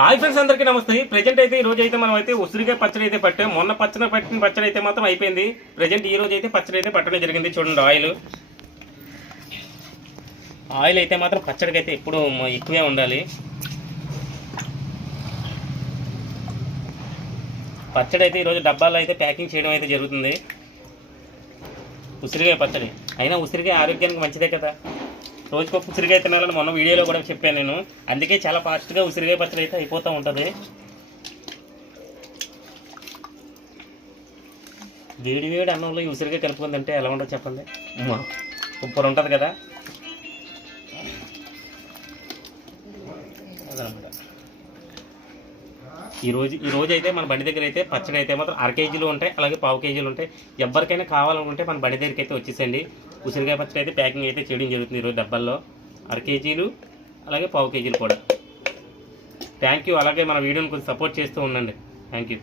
Hi friends, అందరికీ నమస్తే. Present అయితే ఈ రోజు అయితే మనం అయితే ఉసిరికాయ పచ్చడి అయితే పట్టాం. మొన్న పట్టిన పచ్చడి అయితే మాత్రం అయిపోయింది. ప్రజెంట్ ఈ రోజు అయితే పచ్చడి అయితే పట్టడం జరిగింది. చూడండి, ఆయిల్ అయితే మాత్రం పచ్చడికి అయితే ఎప్పుడు ఎక్కువే ఉండాలి. పచ్చడి అయితే ఈరోజు డబ్బాల్లో అయితే ప్యాకింగ్ చేయడం అయితే జరుగుతుంది. ఉసిరికాయ పచ్చడి అయినా ఉసిరికాయ ఆరోగ్యానికి మంచిదే కదా. రోజుకొక ఉసిరికాయ తినాలని మొన్న వీడియోలో కూడా చెప్పాను నేను. అందుకే చాలా ఫాస్ట్గా ఉసిరికాయ పచ్చడి అయితే అయిపోతూ ఉంటుంది. వేడి వేడి అన్నంలో ఈ ఉసిరికాయ కలుపుకుందంటే ఎలా ఉంటుంది చెప్పండి. సూపర్ ఉంటుంది కదా. అదనమాట ఈరోజు అయితే మన బండి దగ్గర అయితే పచ్చడి అయితే మాత్రం 1/2 కేజీలు ఉంటాయి, అలాగే 1/2 కేజీలు ఉంటాయి. ఎవరికైనా కావాలనుకుంటే మన బండి దగ్గరికి అయితే వచ్చేసండి. ఉసిరికాయ పచ్చడి అయితే ప్యాకింగ్ అయితే చేయడం జరుగుతుంది ఈరోజు డబ్బాల్లో. 1/2 కేజీలు అలాగే 1/2 కేజీలు కూడా. Thank you. అలాగే మన వీడియోని కొంచెం సపోర్ట్ చేస్తూ ఉండండి. Thank you.